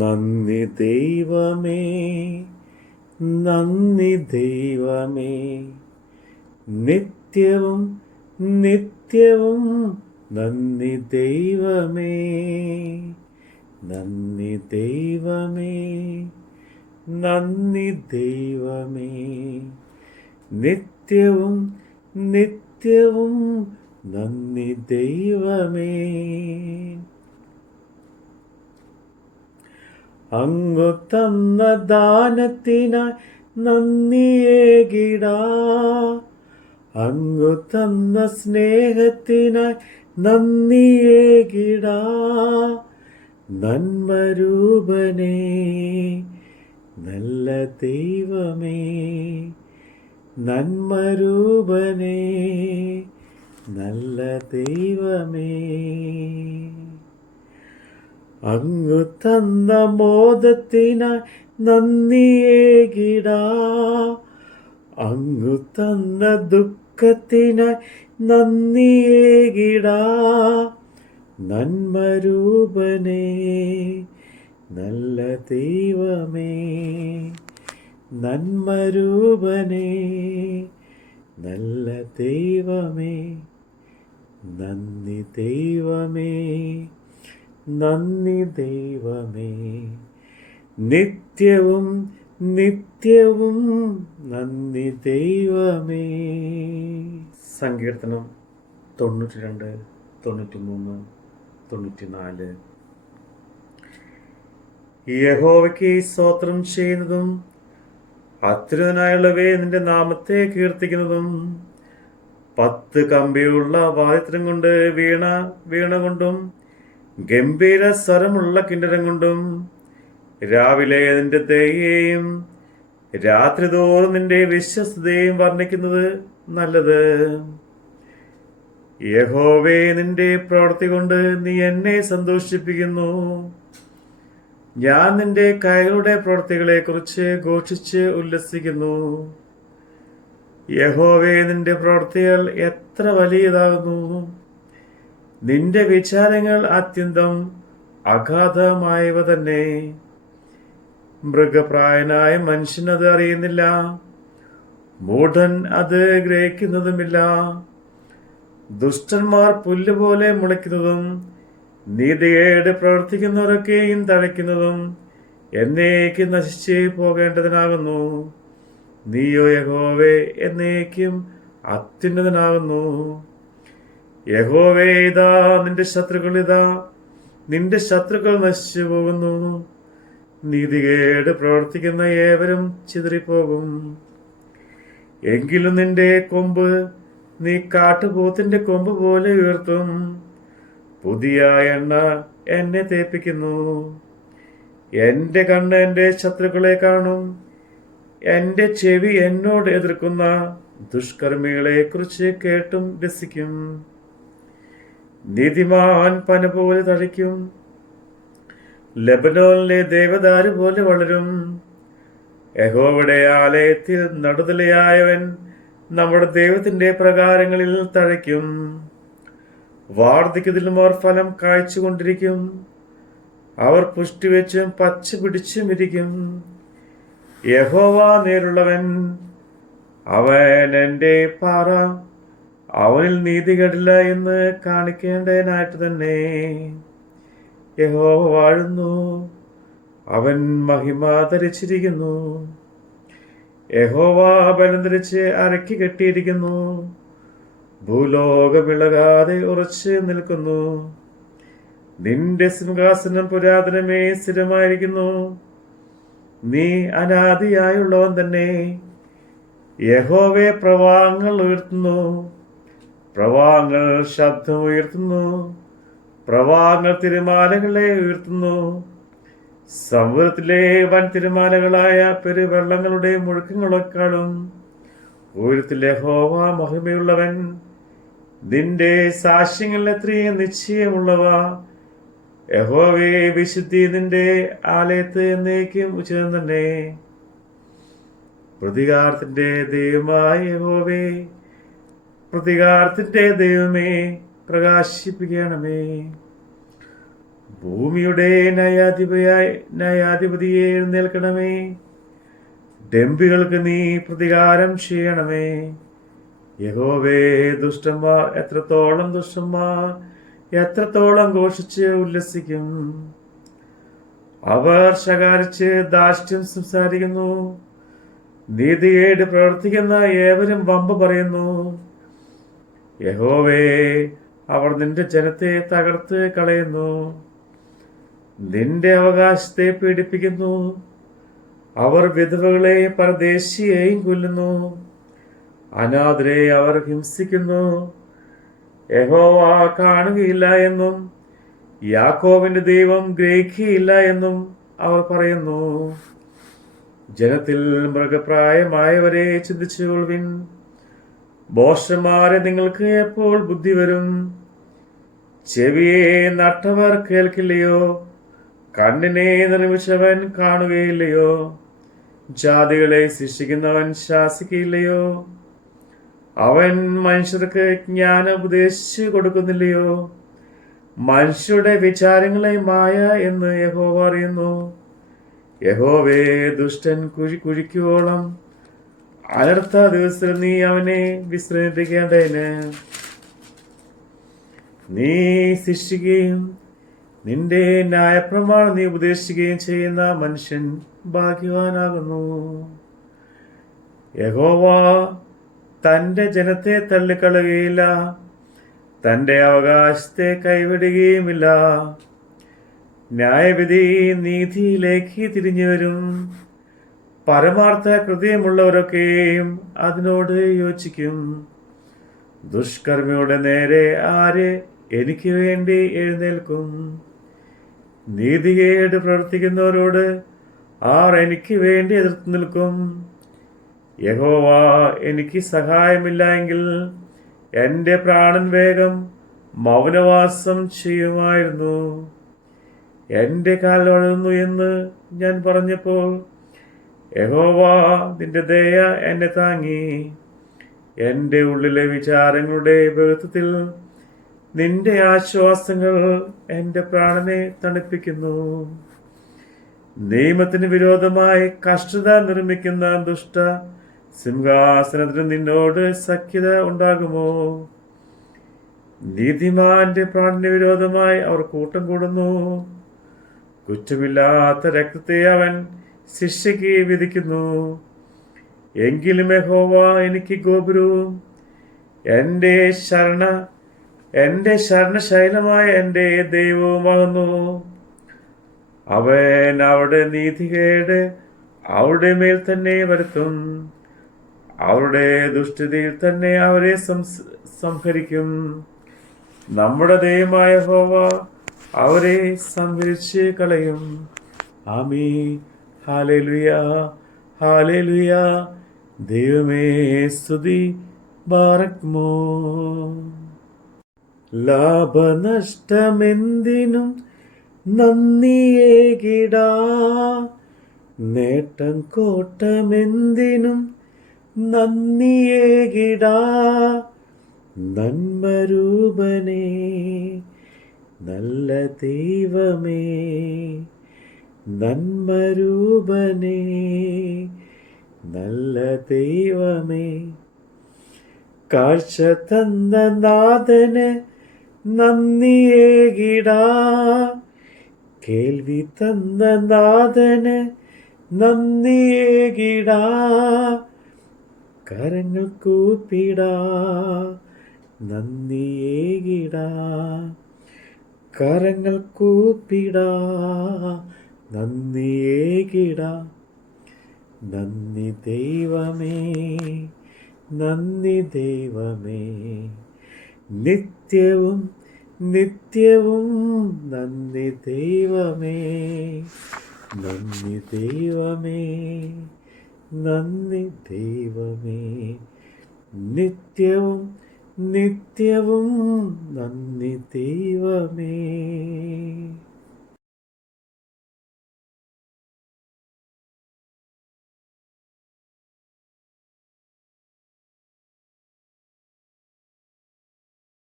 നന്ദി ദൈവമേ, നന്ദി ദൈവമേ, നിത്യവും നിത്യവും നന്ദി ദൈവമേ, നന്ദി ദൈവമേ, നന്ദി ദൈവമേ, നിത്യവും നിത്യവും നന്ദി ദൈവമേ. അങ്ങു തന്ന ദാനത്തിനായി നന്ദിയേകിടാ, അങ്ങു തന്ന സ്നേഹത്തിനായി നന്ദിയേകിടാ. നന്മരൂപനേ, നല്ല ദൈവമേ, നന്മരൂപനേ, നല്ല ദൈവമേ. അങ്ങു തന്ന മോദത്തിനായി നന്ദിയേകിടാ, അങ്ങു തന്ന ദുഃഖത്തിനായി നന്ദിയേകിടാ. നന്മരൂപനേ, നല്ല ദൈവമേ, നന്മരൂപനേ, നല്ല ദൈവമേ, നന്ദി ദൈവമേ, നന്ദി ദൈവമേ, നിത്യവും നിത്യവും നന്ദി ദൈവമേ. സങ്കീർത്തനം 92, 93, 94. യഹോവയ്ക്ക് സ്തോത്രം ചെയ്യുന്നതും അത്യുന്നതനായുള്ളവയെ നിന്റെ നാമത്തെ കീർത്തിക്കുന്നതും 10 കമ്പിയുള്ള വാദ്യത്രം കൊണ്ട് വീണ കൊണ്ടും ഗംഭീര സ്വരമുള്ള കിന്നരം കൊണ്ടും രാവിലെ നിന്റെ ദയയെയും രാത്രി തോറും നിന്റെ വിശ്വസ്തതയും വർണ്ണിക്കുന്നത് നല്ലത്. യഹോവേ, നിന്റെ പ്രവൃത്തി കൊണ്ട് നീ എന്നെ സന്തോഷിപ്പിക്കുന്നു. ഞാൻ നിന്റെ കൈകളുടെ പ്രവൃത്തികളെ കുറിച്ച് ഘോഷിച്ച് ഉല്ലസിക്കുന്നു. യഹോവേ, നിന്റെ പ്രവൃത്തികൾ എത്ര വലിയതാകുന്നു. നിന്റെ വിചാരങ്ങൾ അത്യന്തം അഗാധമായവ തന്നെ. മൃഗപ്രായനായ മനുഷ്യൻ അത് അറിയുന്നില്ല, മൂഢൻ അത് ഗ്രഹിക്കുന്നതുമില്ല. ദുഷ്ടന്മാർ പുല്ലുപോലെ മുളയ്ക്കുന്നതും നീതികേട് പ്രവർത്തിക്കുന്നവരൊക്കെയും തഴയ്ക്കുന്നതും എന്നേക്കും നശിച്ച് പോകേണ്ടതിനാകുന്നു. നീയോ യഹോവേ എന്നേക്കും അത്യുന്നതനാകുന്നു. യഹോവേ, ഇതാ നിന്റെ ശത്രുക്കൾ, ഇതാ നിന്റെ ശത്രുക്കൾ നശിച്ചു പോകുന്നു. നീതികേട് പ്രവർത്തിക്കുന്ന ഏവരും ചിതറിപ്പോകും. എങ്കിലും നിന്റെ കൊമ്പ് നീ കാട്ടുപോത്തിന്റെ കൊമ്പ് പോലെ ഉയർത്തും. പുതിയ എണ്ണ എന്നെ തേപ്പിക്കുന്നു. എന്റെ കണ്ണ് എന്റെ ശത്രുക്കളെ കാണും. എന്റെ ചെവി എന്നോട് എതിർക്കുന്ന ദുഷ്കർമ്മികളെ കുറിച്ച് കേട്ടും രസിക്കും. നീതിമാൻ പന പോലെ തഴയ്ക്കും, ലെബനോനിലെ ദേവദാരു പോലെ വളരും. യഹോവയുടെ ആലയത്തിൽ നടുതലയായവൻ നമ്മുടെ ദൈവത്തിന്റെ പ്രകാരങ്ങളിൽ തഴയ്ക്കും. വാർദ്ധക്യത്തിലും അവർ ഫലം കായ്ച്ചുകൊണ്ടിരിക്കും. അവർ പുഷ്ടി വെച്ചും പച്ച പിടിച്ചും ഇരിക്കും. യഹോവ നേരുള്ളവൻ, അവൻ എന്റെ പാറ, അവനിൽ നീതികേടില്ല എന്ന് കാണിക്കേണ്ടതിനായിട്ട് തന്നെ. യഹോവ വാഴുന്നു, അവൻ മഹിമ ധരിച്ചിരിക്കുന്നു. യഹോവ ബലം ധരിച്ച് അരക്കി കെട്ടിയിരിക്കുന്നു. ഭൂലോകമിളകാതെ ഉറച്ച് നിൽക്കുന്നു. നിന്റെ സിംഹാസനം പുരാതനമേ സ്ഥിരമായിരിക്കുന്നു. നീ അനാദിയായുള്ളവൻ തന്നെ. യഹോവേ, പ്രവാഹങ്ങൾ ഉയർത്തുന്നു, പ്രവാഹങ്ങൾ ശബ്ദം ഉയർത്തുന്നു. പ്രവാഹങ്ങൾ തിരമാലകളെ ഉയർത്തുന്നു. സമുദ്രത്തിലെ വൻ തിരമാലകളായ പെരുവെള്ളങ്ങളുടെ മുഴക്കങ്ങളെക്കാളും ഉയരത്തിൽ യഹോവ മഹിമയുള്ളവൻ. നിന്റെ സാക്ഷ്യങ്ങൾ എത്രയും നിശ്ചയമുള്ളവ. യഹോവേ, വിശുദ്ധി നിന്റെ ആലയത്ത് എന്നേക്കും ഉചിതം തന്നെ. പ്രതികാരത്തിന്റെ ദൈവമായ യഹോവേ, പ്രതികാരത്തിന്റെ ദൈവമേ, പ്രകാശിപ്പിക്കണമേ. ഭൂമിയുടെ ന്യായാധിപതിയെ എഴുന്നേൽക്കണമേ. ഡംബികൾക്ക് നീ പ്രതികാരം ചെയ്യണമേ. യഹോവേ, ദുഷ്ടന്മാർ എത്രത്തോളം ഘോഷിച്ച് ഉല്ലസിക്കും. അവർ ശകാരിച്ച് ധാർഷ്ട്യം സംസാരിക്കുന്നു. നീതികേട് പ്രവർത്തിക്കുന്ന ഏവരും വമ്പ് പറയുന്നു. യഹോവേ, അവർ നിന്റെ ജനത്തെ തകർത്ത് കളയുന്നു. നിന്റെ അവകാശത്തെ പീഡിപ്പിക്കുന്നു. അവർ വിധവകളെയും പരദേശിയെയും കൊല്ലുന്നു. അനാഥരെ അവർ ഹിംസിക്കുന്നു. യഹോവ കാണുകയില്ല എന്നും യാക്കോബിന്റെ ദൈവം ഗ്രഹിക്കുകയില്ല എന്നും അവർ പറയുന്നു. ജനത്തിൽ മൃഗപ്രായമായവരെ ചിന്തിച്ചുകൊള്ളുവിൻ. ഭോഷന്മാരെ, നിങ്ങൾക്ക് എപ്പോൾ ബുദ്ധി വരും? ചെവിയെ നട്ടവർ കേൾക്കില്ലയോ? കണ്ണിനെ നിർമ്മിച്ചവൻ കാണുകയില്ലയോ? ജാതികളെ സൃഷ്ടിക്കുന്നവൻ ശാസിക്കയില്ലയോ? അവൻ മനുഷ്യർക്ക് ജ്ഞാനം ഉപദേശിച്ചു കൊടുക്കുന്നില്ലയോ? മനുഷ്യരുടെ വിചാരങ്ങളെ മായ എന്ന് യഹോവ അറിയുന്നു. യഹോവേ, ദുഷ്ടൻ കുഴിക്കുവോളം അനർത്ഥ ദിവസത്തിൽ നീ അവനെ വിശ്രമിപ്പിക്കേണ്ടതിന് നീ ശിക്ഷിക്കുകയും നിന്റെ ന്യായപ്രമാണം നീ ഉപദേശിക്കുകയും ചെയ്യുന്ന മനുഷ്യൻ ഭാഗ്യവാനാകുന്നു. യഹോവ തന്റെ ജനത്തെ തള്ളിക്കളയുകയില്ല, തന്റെ അവകാശത്തെ കൈവിടുകയുമില്ല. ന്യായവിധി നീതിയിലേക്ക് തിരിഞ്ഞു വരും. പരമാർത്ഥ ഹൃദയമുള്ളവരൊക്കെയും അതിനോട് യോജിക്കും. ദുഷ്കർമ്മിയുടെ നേരെ ആര് എനിക്ക് വേണ്ടി എഴുന്നേൽക്കും? നീതികേട് പ്രവർത്തിക്കുന്നവരോട് ആർ എനിക്ക് വേണ്ടി എതിർത്ത് നിൽക്കും? യഹോവ എനിക്ക് സഹായമില്ല എങ്കിൽ എൻ്റെ പ്രാണൻ വേഗം മൗനവാസം ചെയ്യുമായിരുന്നു. എൻ്റെ കാൽ വഴുന്നു എന്ന് ഞാൻ പറഞ്ഞപ്പോൾ യഹോവ നിന്റെ ദയ എന്നെ താങ്ങി. എൻ്റെ ഉള്ളിലെ വിചാരങ്ങളുടെ ബഹുത്വത്തിൽ നിന്റെ ആശ്വാസങ്ങൾ എൻ്റെ പ്രാണനെ തണുപ്പിക്കുന്നു. നിയമത്തിന് വിരോധമായി കഷ്ടത നിർമ്മിക്കുന്ന ദുഷ്ട സിംഹാസനത്തിന് നിന്നോട് സഖ്യത ഉണ്ടാകുമോ? നീതിമാന്റെ പ്രാണന് വിരോധമായി അവർ കൂട്ടം കൂടുന്നു. കുറ്റമില്ലാത്ത രക്തത്തെ അവൻ ശിക്ഷയ്ക്ക് വിധിക്കുന്നു. എങ്കിലും യഹോവ എനിക്ക് ഗോപുരവും എൻ്റെ ശരണശൈലമായ എൻ്റെ ദൈവവുമാകുന്നു. അവൻ അവരുടെ നീതികേട് അവരുടെ മേൽ തന്നെ വരുത്തും. അവരുടെ ദുഷ്ടതയിൽ തന്നെ അവരെ സംഹരിക്കും. നമ്മുടെ ദൈവമായ യഹോവ അവരെ സംഹരിച്ച് കളയും. ആമീൻ. ഹല്ലേലൂയ, ഹല്ലേലൂയ. ദൈവമേ സ്തുതി. ബാറക്മോ. ലാഭനഷ്ടമെന്തിനും നന്ദിയേകിടാ, നേട്ടം കോട്ടമെന്തിനും നന്ദിയേകിടാ. നന്മരൂപനേ, നല്ല ദൈവമേ, നന്മരൂപനേ, നല്ല ദൈവമേ. കാഴ്ച തന്ന നാഥന് നന്ദിയേകിടാ, കേൾവി തന്ന നാഥന് നന്ദിയേകിടാ. കരങ്ങൾ കൂപ്പിടാ, നന്ദിയേകിടാ. കരങ്ങൾ കൂപ്പിടാ, നന്ദിയേകിടാ. നന്ദി ദൈവമേ, നന്ദി ദൈവമേ. നിത്യവും നിത്യവും നന്ദി ദൈവമേ, നന്ദി ദൈവമേ, നന്ദി ദൈവമേ. നിത്യവും നിത്യവും നന്ദി ദൈവമേ.